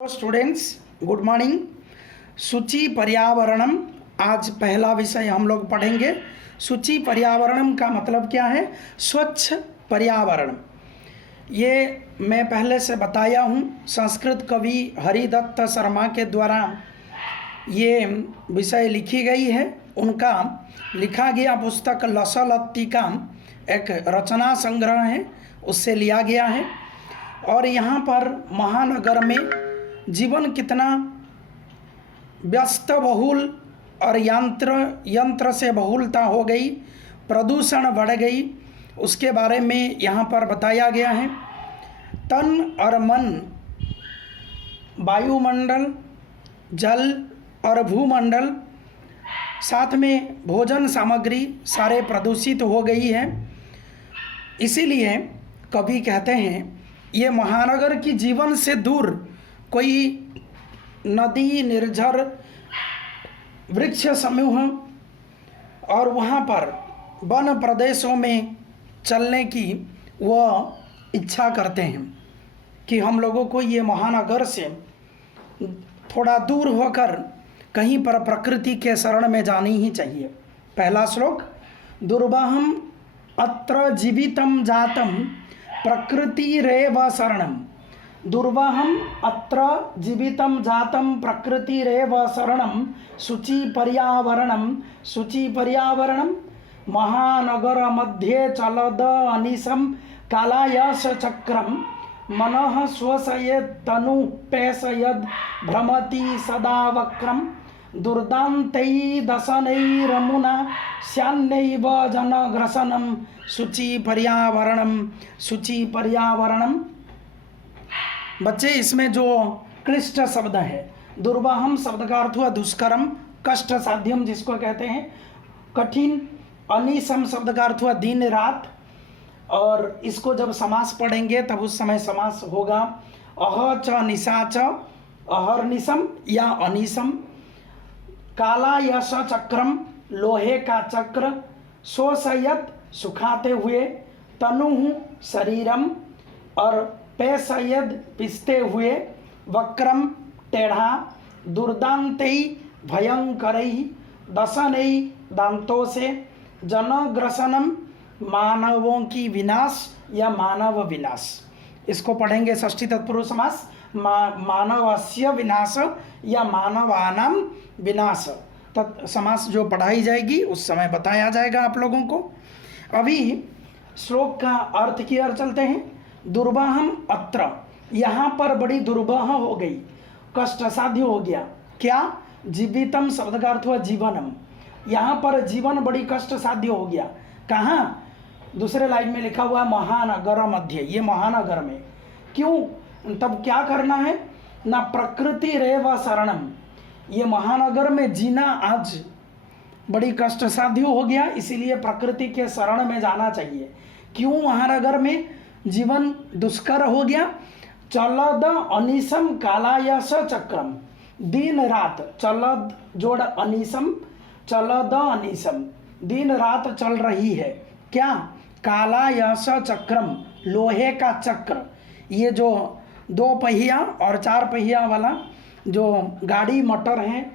Students, good morning. सूची पर्यावरणम, आज पहला विषय हम लोग पढ़ेंगे। सूची पर्यावरणम का मतलब क्या है? स्वच्छ पर्यावरण। ये मैं पहले से बताया हूँ। संस्कृत कवि हरिदत्त शर्मा के द्वारा ये विषय लिखी गई है। उनका लिखा गया पुस्तक लसलत्ती का एक रचना संग्रह है, उससे लिया गया है। और यहाँ पर महानगर में जीवन कितना व्यस्त बहुल और यंत्र से बहुलता हो गई, प्रदूषण बढ़ गई, उसके बारे में यहाँ पर बताया गया है। तन और मन, वायुमंडल, जल और भूमंडल, साथ में भोजन सामग्री सारे प्रदूषित हो गई है। इसीलिए कवि कहते हैं ये महानगर की जीवन से दूर कोई नदी, निर्झर, वृक्ष समूह और वहाँ पर वन प्रदेशों में चलने की वह इच्छा करते हैं कि हम लोगों को ये महानगर से थोड़ा दूर होकर कहीं पर प्रकृति के शरण में जानी ही चाहिए। पहला श्लोक, दुर्वाहम अत्र जीवितम जातम प्रकृतिरेव शरणम। दुर्वाहम अत्र जीवितम जातम प्रकृतिरेव शरणम शुचि पर्यावरणम। शुचि पर्यावरणम महानगर मध्ये चलद अनिशम कालायस चक्रम मनः श्वसयेत् तनु पेशयद् भ्रमति सदा वक्रम दुर्दान्तै दशनैरमुना स्यान्नैव जनग्रसनम। शुचि पर्यावरणम, शुचि पर्यावरणम। बच्चे, इसमें जो क्लिष्ट शब्द है, दुर्वाहम शब्द का अर्थ हुआ दुष्करम, कष्ट साध्यम जिसको कहते हैं, कठिन। अनिशम शब्द का अर्थ हुआ दिन रात, और इसको जब समास पढ़ेंगे तब उस समय समास होगा अह च निशा च, अहर्निशम या अनिशम। काला यश चक्रम, लोहे का चक्र। शोषयत, सुखाते हुए। तनु शरीरम, और पेशयद, पिसते हुए। वक्रम, टेढ़ा। दुर्दांतई, भयंकरई। दशनई, दांतों से। जनग्रसनम, मानवों की विनाश या मानव विनाश। इसको पढ़ेंगे षष्ठी तत्पुरुष समास, मानवस्य विनाश या मानवानाम विनाश। तत् समास जो पढ़ाई जाएगी उस समय बताया जाएगा आप लोगों को। अभी श्लोक का अर्थ की ओर चलते हैं। दुर्वाहम अत्र, यहाँ पर बड़ी दुर्वाह हो गई, कष्ट साध्य हो गया। क्या? जीवितम शब्द का अर्थ हुआ जीवनम। यहाँ पर जीवन बड़ी कष्ट साध्य हो गया। कहाँ? दूसरे लाइन में लिखा हुआ महानगर मध्य, ये महानगर में। क्यों? तब क्या करना है? ना प्रकृति रेव शरणम, ये महानगर में जीना आज बड़ी कष्ट साध्य हो गया, इसीलिए प्रकृति के शरण में जाना चाहिए। क्यों महानगर में जीवन दुष्कर हो गया? चलद अनिशम कालायस चक्रम, दिन रात। चलद जोड़ अनिशम, चलद अनिशम, दिन रात चल रही है। क्या? कालायस चक्रम, लोहे का चक्र। ये जो 2 पहिया और 4 पहिया वाला जो गाड़ी मोटर है,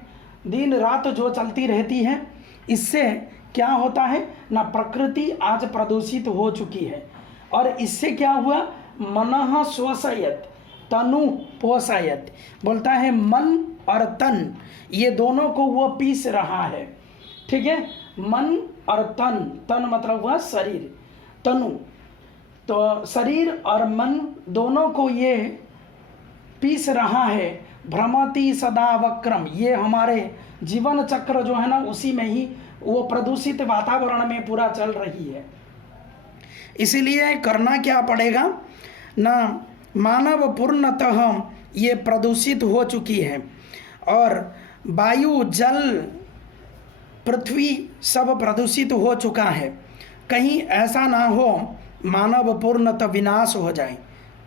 दिन रात जो चलती रहती है, इससे क्या होता है ना, प्रकृति आज प्रदूषित हो चुकी है। और इससे क्या हुआ? मनः श्वसयत, तनु पोषयत, बोलता है मन और तन, ये दोनों को वो पीस रहा है। ठीक है, मन और तन, तन मतलब हुआ शरीर, तनु, तो शरीर और मन दोनों को ये पीस रहा है। भ्रमति सदा वक्रम, ये हमारे जीवन चक्र जो है ना, उसी में ही वो प्रदूषित वातावरण में पूरा चल रही है। इसीलिए करना क्या पड़ेगा ना, मानव पूर्णतः ये प्रदूषित हो चुकी है, और वायु, जल, पृथ्वी सब प्रदूषित हो चुका है। कहीं ऐसा ना हो मानव पूर्णतः विनाश हो जाए,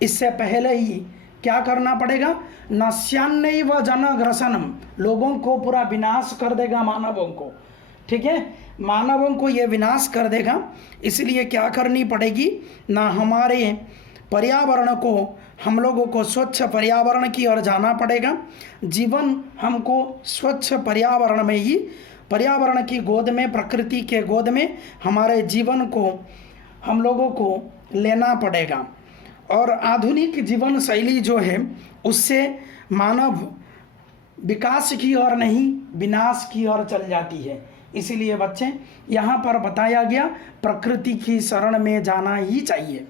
इससे पहले ही क्या करना पड़ेगा? नश्यान्नैव जनग्रसनम, लोगों को पूरा विनाश कर देगा मानवों को। ठीक है, मानवों को ये विनाश कर देगा। इसलिए क्या करनी पड़ेगी ना, हमारे पर्यावरण को, हम लोगों को स्वच्छ पर्यावरण की ओर जाना पड़ेगा। जीवन हमको स्वच्छ पर्यावरण में ही, पर्यावरण की गोद में, प्रकृति के गोद में हमारे जीवन को हम लोगों को लेना पड़ेगा। और आधुनिक जीवन शैली जो है उससे मानव विकास की ओर नहीं, विनाश की ओर चल जाती है। इसीलिए बच्चे यहाँ पर बताया गया प्रकृति की शरण में जाना ही चाहिए।